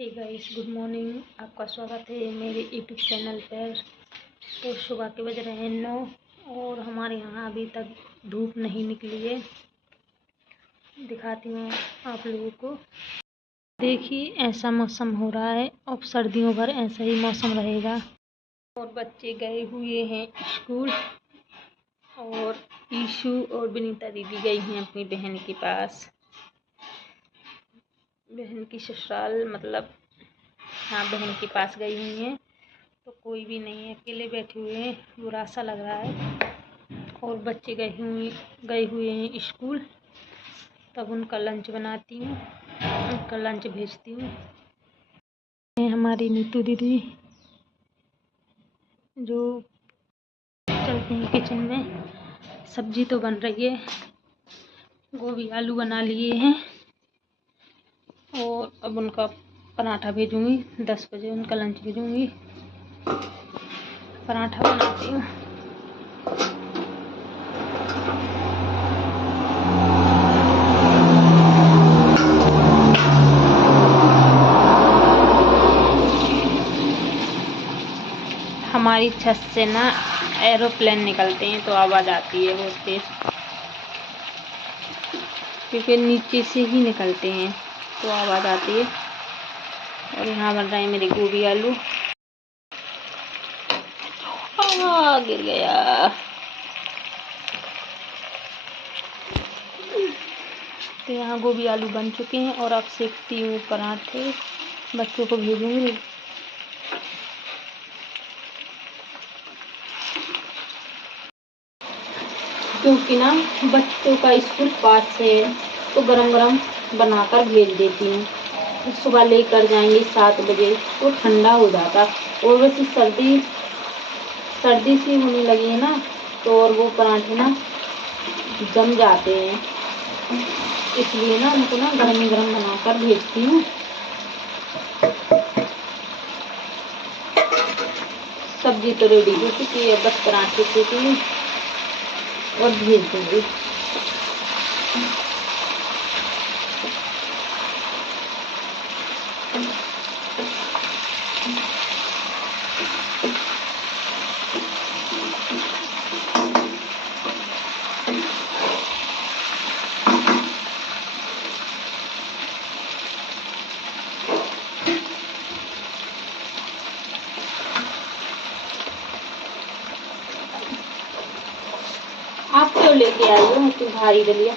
Hey guys, good morning. आपका स्वागत है मेरे यूट्यूब चैनल पर। तो सुबह के बज रहे हैं 9 और हमारे यहाँ अभी तक धूप नहीं निकली है। दिखाती हूँ आप लोगों को। देखिए ऐसा मौसम हो रहा है, अब सर्दियों भर ऐसा ही मौसम रहेगा। और बच्चे गए हुए हैं स्कूल और ईशु और विनीता दीदी गई हैं अपनी बहन के पास, बहन की ससुराल, मतलब हाँ बहन के पास गई हुई हैं। तो कोई भी नहीं है, अकेले बैठे हुए हैं, बुरा सा लग रहा है। और बच्चे गए हुए हैं स्कूल, तब उनका लंच बनाती हूँ, उनका लंच भेजती हूँ। हमारी नीतू दीदी जो चलते हैं किचन में। सब्जी तो बन रही है, गोभी आलू बना लिए हैं और अब उनका पराठा भेजूंगी। 10 बजे उनका लंच भेजूंगी। पराठा बनाती हूँ। हमारी छत से ना एरोप्लेन निकलते हैं तो आवाज़ आती है बहुत तेज, क्योंकि नीचे से ही निकलते हैं तो आवाज़ आती है। और यहाँ बन रहे हैं मेरे गोभी आलू। गिर गया। तो यहाँ गोभी आलू बन चुके हैं और अब सेकती हूँ पराठे, बच्चों को भेजूंगी। क्योंकि ना बच्चों का स्कूल पास से है तो गरम गरम बनाकर भेज देती हूँ। सुबह लेकर जाएंगे 7 बजे तो ठंडा हो जाता। और वैसे सर्दी सी होने लगी है ना, तो और वो पराठे ना जम जाते हैं, इसलिए ना उनको ना गरम गरम बनाकर भेजती हूँ। सब्जी तो रेडी हो चुकी है, बस पराठे सेकेंगे और भेज दूँगी। आप क्यों लेके आई हो मुझे भारी दलिया?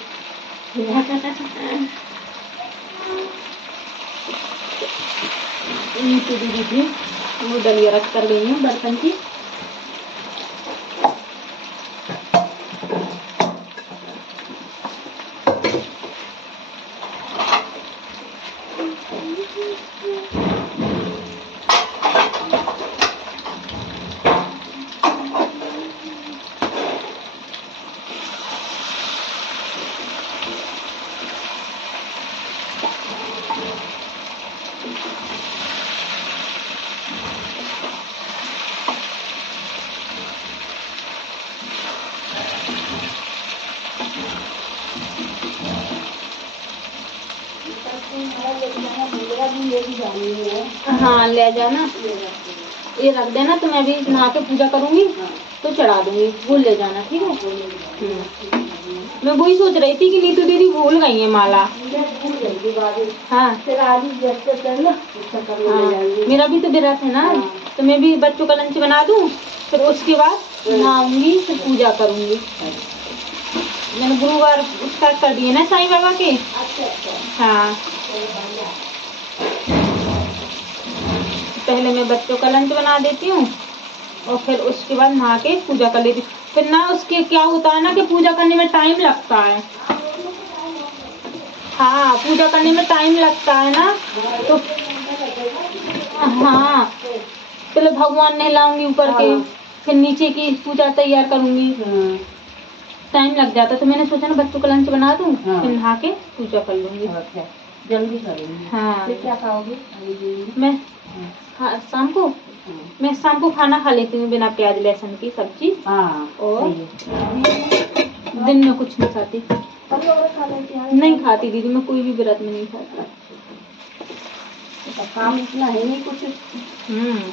नीतू दीदी थी, वो दलिया रख कर गई है बर्तन की। हाँ ले जाना, ये रख देना। तो मैं भी नहा के पूजा करूंगी तो चढ़ा दूंगी, भूल ले जाना, ठीक है? मैं वही सोच रही थी कि नीतू दीदी भूल गई है माला। हाँ मेरा भी तो व्रत है ना, तो मैं भी बच्चों का लंच बना दूं, फिर उसके बाद नहाऊंगी, फिर पूजा करूंगी। मैंने गुरुवार स्टार्ट कर दिए ना साईं बाबा के। हाँ पहले मैं बच्चों का लंच बना देती हूँ और फिर उसके बाद नहा के पूजा कर लेती हूँ। फिर ना उसके क्या होता है ना कि पूजा करने में टाइम लगता है। हाँ पूजा करने में टाइम लगता है ना, तो हाँ पहले भगवान नहलाऊंगी ऊपर के, फिर नीचे की पूजा तैयार करूंगी, टाइम लग जाता। तो मैंने सोचा ना बच्चों का लंच बना दूं, फिर नहा के पूजा कर लूंगी, जल्दी करूंगी। हाँ क्या खाओगी? मैं शाम को मैं शाम को खाना खा लेती हूँ बिना प्याज लहसुन की सब्जी। और दिन में कुछ नहीं खाती। नहीं खाती दीदी, मैं कोई भी व्रत में नहीं खाती। तो काम इतना है नहीं कुछ,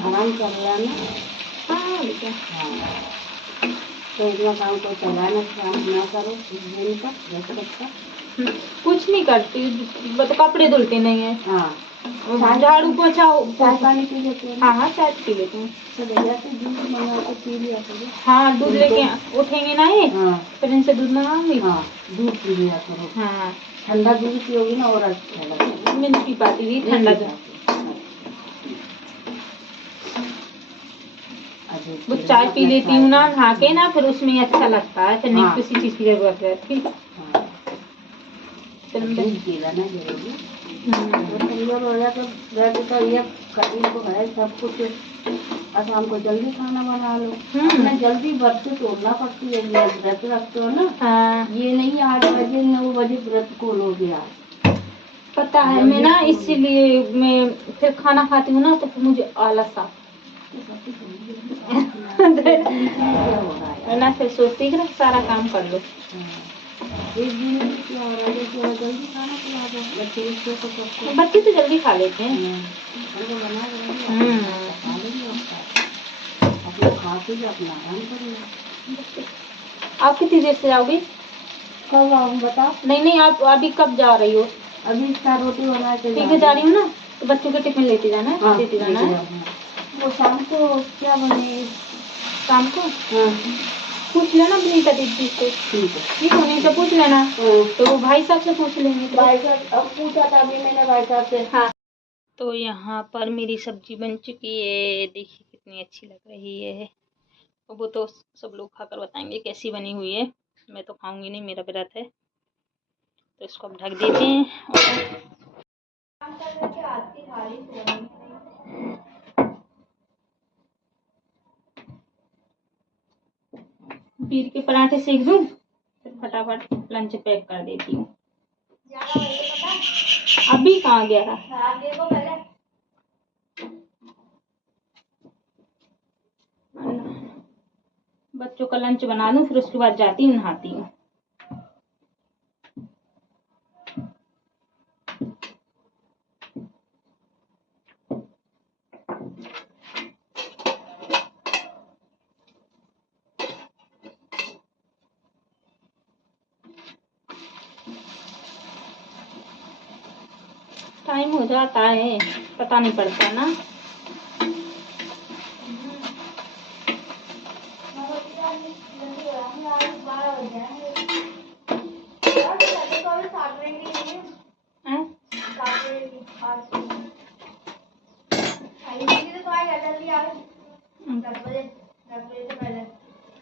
आराम कर लेना। हाँ बेटा। हाँ, तो इतना काम को चलाना, काम ना करो कुछ दिन तक, जैसे बच्चा कुछ नहीं करती, बस कपड़े धुलते नहीं है। हाँ, झाड़ू पोछा। चाय पानी पी लेते हैं। हाँ हाँ, चाय पी लेते हैं। तो भैया से दूध मंगा के पी लिया करो। हाँ, दूध लेके उठेंगे ना ये, हाँ, फिर इनसे दूध मंगाऊंगी। हाँ, दूध पी लिया करो। हाँ, ठंडा दूध पियोगी ना और अच्छा लगेगा। मैं नहीं पी पाती थी ठंडा दूध। वो चाय पी लेती हूँ ना नहा के ना, फिर उसमें अच्छा लगता है, फिर नहीं किसी चीज की जरूरत रहती। दूध पी लेना जरूरी। तो ये कठिन तो है सब कुछ। शाम को जल्दी खाना बना लो, अपना जल्दी व्रत तोड़ना पड़ती है। ये व्रत रखते हो ना। हाँ। ये नहीं 8 बजे 9 बजे व्रत को लोगे आप। पता है, मैं ना इसीलिए मैं फिर खाना खाती हूँ ना तो फिर मुझे आलस आता है ना, फिर सोचती है कि सारा काम कर लो। एक दिन क्या हो रहा है, जल्दी खाना खिला दो बच्चे को, सबको। बच्चे तो जल्दी खा लेते हैं। उनको बना देंगे, खा लेंगे, अपना खा के अपना आराम करेंगे। आप कितनी देर से जाओगी? कब आऊँ बताओ? नहीं, आप अभी कब जा रही हो? अभी 4 रोटी बना के ठीक है, जा रही हूँ ना, तो बच्चों के टिफिन लेते जाना है। देते जाना है। वो शाम को क्या बने? शाम को पूछ लेना विनीता दीदी से। ठीक है, उन्हीं से पूछ लेना। तो भाई साहब से पूछ लेंगे। भाई साहब अब पूछा था अभी मैंने भाई साहब से। हाँ। तो यहाँ पर मेरी सब्जी बन चुकी है, देखिए कितनी अच्छी लग रही है। वो तो सब लोग खाकर बताएंगे कैसी बनी हुई है। मैं तो खाऊंगी नहीं, मेरा व्रत है। तो इसको अब ढक देते हैं। पीर के पराठे सेक दूं, फिर फटाफट लंच पैक कर देती हूँ। अभी कहाँ गया? बच्चों का लंच बना दूं, फिर उसके बाद जाती हूँ, नहाती हूँ। टाइम हो जाता है, पता नहीं पड़ता ना।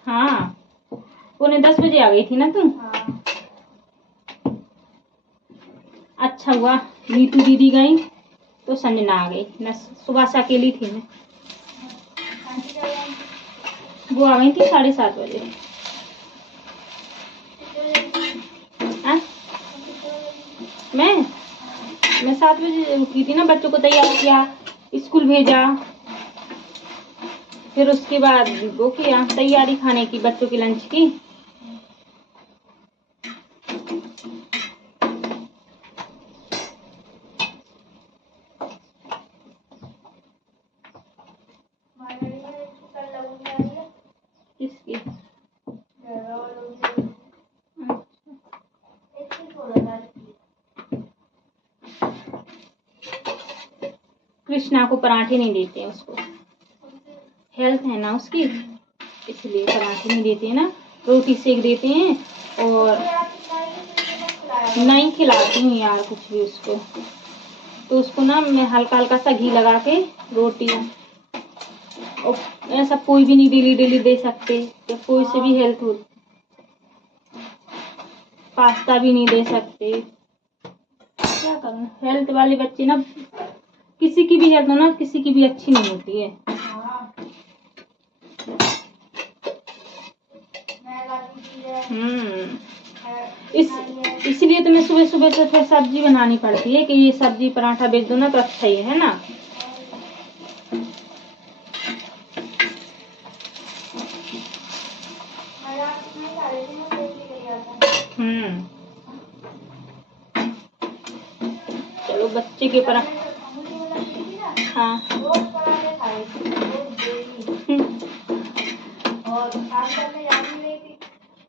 हाँ, 9:45 बजे आ गई थी ना तुम? अच्छा हुआ नीतू दीदी गई तो संजना आ गई, मैं सुबह से अकेली थी। मैं वो आ गई थी 7:30 बजे। मैं 7 बजे उठी थी ना, बच्चों को तैयार किया, स्कूल भेजा, फिर उसके बाद वो किया तैयारी खाने की, बच्चों की लंच की। किसकी? कृष्णा को पराठे नहीं देते हैं, उसको हेल्थ है ना उसकी, इसलिए पराठे नहीं देते हैं ना, रोटी सेक देते हैं। और नहीं खिलाती हूँ यार कुछ भी उसको, तो उसको ना मैं हल्का हल्का सा घी लगा के रोटी, और ऐसा कोई भी नहीं डेली डेली दे सकते, तो कोई से भी हेल्थ हो, पास्ता भी नहीं दे सकते, क्या करूं। हेल्थ वाले बच्चे ना, किसी की भी हेल्थ हो ना, किसी की भी अच्छी नहीं होती है। इसलिए तो मैं सुबह सुबह से फिर सब्जी बनानी पड़ती है कि ये सब्जी पराठा बेच दो ना तो अच्छा ही है ना। चलो बच्चे के पराठे हाँ रोज पराठे खाए थे, रोज डेली। और काम करने जा भी रही थी,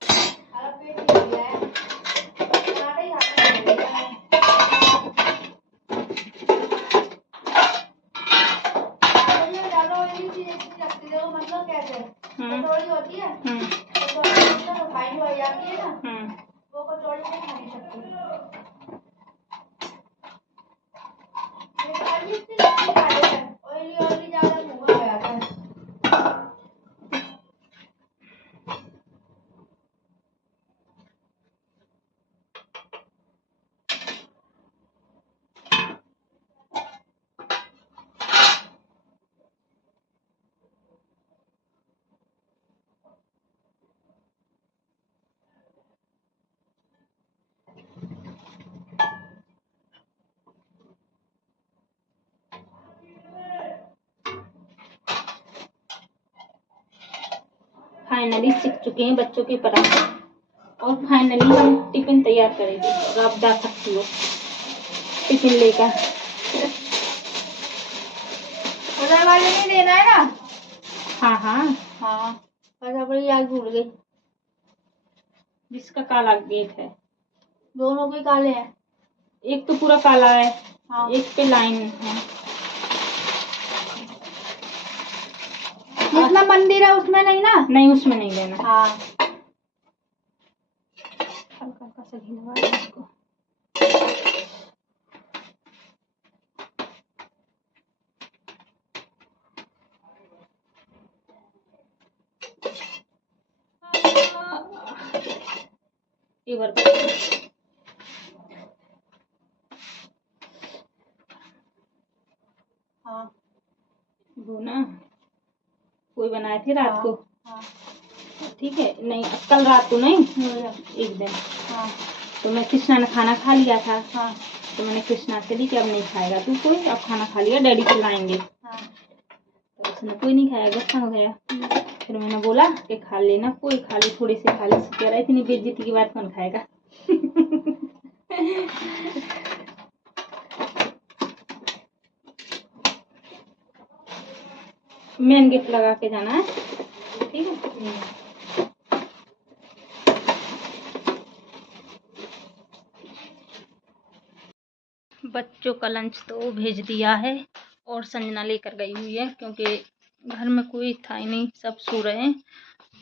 सारा पेट निकल गया है, पराठे ही खाने लग गया है। मुझे ज्यादा ऑयली चीज अच्छी लगती है, वो मतलब कैसे कचौड़ी होती है, कचौड़ी के अंदर रिफाइंड हो जाती है ना, वो कचौड़ी नहीं खानी सकती। अजीब सी लगती है, ऑयली ऑयली ज्यादा मुंह में हो जाता है। फाइनली सीख चुके हैं बच्चों के पराठे और फाइनली हम टिफिन तैयार करेंगे। और आप जा सकती हो टिफिन लेकर। उधर वाले नहीं देना है ना? हाँ हाँ हाँ, बस अपनी याद भूल गई। जिसका काला गेट है, दोनों के काले हैं। एक तो पूरा काला है, हाँ। एक पे लाइन है। जितना मंदिर है उसमें नहीं ना? नहीं, उसमें नहीं लेना। हाँ, हल्का हल्का सा घी लगा दो इसको। एक बार हाँ, वो ना कोई बनाए थे रात को। हाँ, ठीक है, नहीं कल रात को नहीं, एक दिन। हाँ, तो मैं कृष्णा ने खाना खा लिया था। हाँ, तो मैंने कृष्णा से ली कि अब नहीं खाएगा तू कोई, अब खाना खा लिया, डैडी खिलाएंगे। हाँ। तो उसने कोई नहीं खाया, गुस्सा हो गया। फिर मैंने बोला कि खा लेना, कोई खा ले, थोड़ी सी खा ले। कह रहा इतनी बेइज्जती की बात कौन खाएगा। मेन गेट लगा के जाना है, ठीक है। बच्चों का लंच तो भेज दिया है और संजना लेकर गई हुई है, क्योंकि घर में कोई था ही नहीं, सब सो रहे हैं।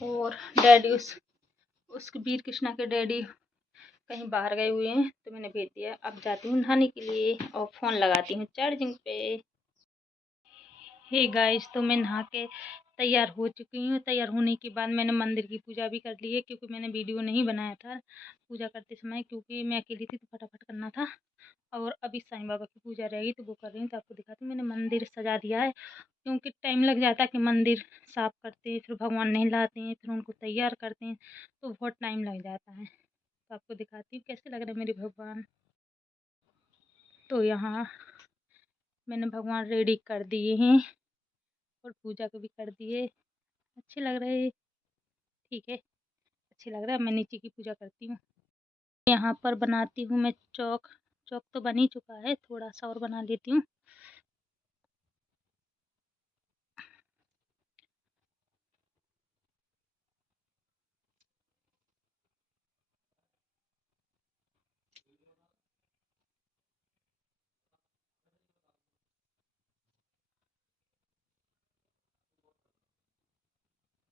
और डैडी उस वीर कृष्णा के डैडी कहीं बाहर गए हुए हैं, तो मैंने भेज दिया। अब जाती हूँ नहाने के लिए और फ़ोन लगाती हूँ चार्जिंग पे। हे गाइस, तो मैं नहा के तैयार हो चुकी हूँ। तैयार होने के बाद मैंने मंदिर की पूजा भी कर ली है, क्योंकि मैंने वीडियो नहीं बनाया था पूजा करते समय, क्योंकि मैं अकेली थी तो फटाफट करना था। और अभी साईं बाबा की पूजा रहेगी तो वो कर रही हूँ, तो आपको दिखाती हूँ। मैंने मंदिर सजा दिया है, क्योंकि टाइम लग जाता है कि मंदिर साफ़ करते हैं, फिर भगवान नहलाते हैं, फिर उनको तैयार करते हैं, तो बहुत टाइम लग जाता है। तो आपको दिखाती हूँ कैसे लग रहे हैं मेरे भगवान। तो यहाँ मैंने भगवान रेडी कर दिए हैं और पूजा को भी कर दिए। अच्छे लग रहे हैं, ठीक है, अच्छे लग रहा है। मैं नीचे की पूजा करती हूँ। यहाँ पर बनाती हूँ मैं चौक। चौक तो बन ही चुका है, थोड़ा सा और बना लेती हूँ।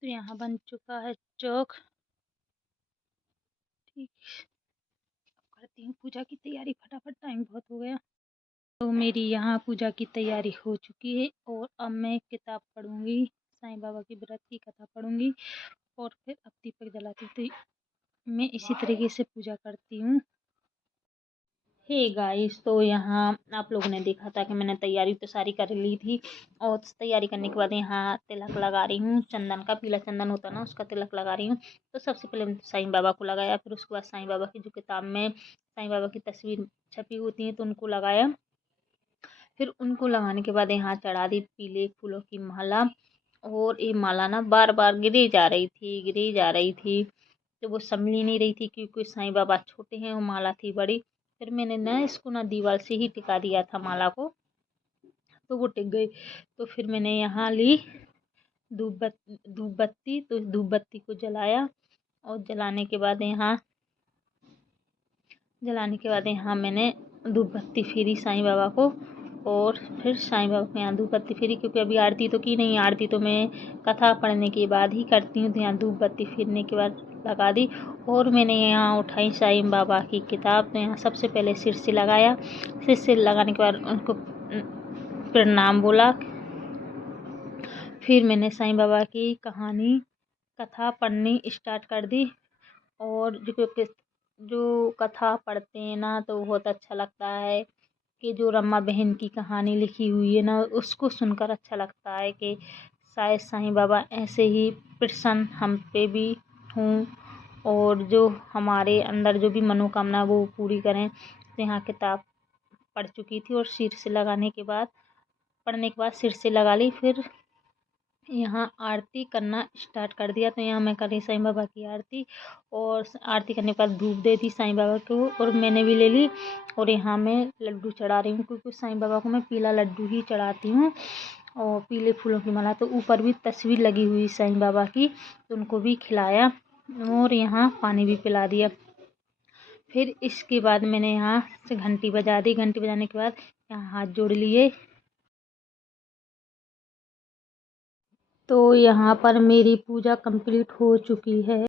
तो यहाँ बन चुका है चौक, ठीक। करती हूँ पूजा की तैयारी फटाफट, टाइम बहुत हो गया। तो मेरी यहाँ पूजा की तैयारी हो चुकी है और अब मैं किताब पढ़ूंगी, साईं बाबा की व्रत की कथा पढ़ूंगी और फिर अब दीपक जलाती हूँ। तो मैं इसी तरीके से पूजा करती हूँ। हे गाइस, तो यहाँ आप लोगों ने देखा था कि मैंने तैयारी तो सारी कर ली थी, और तैयारी करने के बाद यहाँ तिलक लगा रही हूँ। चंदन का, पीला चंदन होता है ना, उसका तिलक लगा रही हूँ। तो सबसे पहले साईं बाबा को लगाया, फिर उसके बाद साईं बाबा की जो किताब में साईं बाबा की तस्वीर छपी होती है तो उनको लगाया। फिर उनको लगाने के बाद यहाँ चढ़ा दी पीले फूलों की माला। और ये माला ना बार बार गिरी जा रही थी, गिरी जा रही थी, तो वो संभल ही नहीं रही थी, क्योंकि साईं बाबा छोटे हैं और माला थी बड़ी। फिर मैंने ना इसको ना दीवार से ही टिका दिया था माला को। तो वो टिक गई। तो फिर मैंने यहाँ ली धूप बत्ती, तो धूप बत्ती को जलाया और जलाने के बाद यहाँ मैंने धूप बत्ती फेरी साईं बाबा को, और फिर साईं बाबा को यहाँ धूप बत्ती फेरी, क्योंकि अभी आरती तो की नहीं, आरती तो मैं कथा पढ़ने के बाद ही करती हूँ। तो यहाँ धूप बत्ती फेरने के बाद लगा दी, और मैंने यहाँ उठाई साईं बाबा की किताब। तो यहाँ सबसे पहले सिर से लगाया, सिर से लगाने के बाद उनको प्रणाम बोला। फिर मैंने साईं बाबा की कथा पढ़नी स्टार्ट कर दी। और जो कथा पढ़ते हैं ना, तो बहुत अच्छा लगता है कि जो रमा बहन की कहानी लिखी हुई है ना, उसको सुनकर अच्छा लगता है कि शायद साईं बाबा ऐसे ही प्रसन्न हम पे भी हों, और जो हमारे अंदर जो भी मनोकामना वो पूरी करें। तो यहाँ किताब पढ़ चुकी थी, और पढ़ने के बाद सिर से लगा ली। फिर यहाँ आरती करना स्टार्ट कर दिया। तो यहाँ मैं कर रही साईं बाबा की आरती, और आरती करने के बाद धूप दे दी साईं बाबा को, और मैंने भी ले ली। और यहाँ मैं लड्डू चढ़ा रही हूँ, क्योंकि साईं बाबा को मैं पीला लड्डू ही चढ़ाती हूँ, और पीले फूलों की माला। तो ऊपर भी तस्वीर लगी हुई साईं बाबा की, तो उनको भी खिलाया, और यहाँ पानी भी पिला दिया। फिर इसके बाद मैंने यहाँ से घंटी बजा दी। घंटी बजाने के बाद यहाँ हाथ जोड़ लिए। तो यहाँ पर मेरी पूजा कंप्लीट हो चुकी है।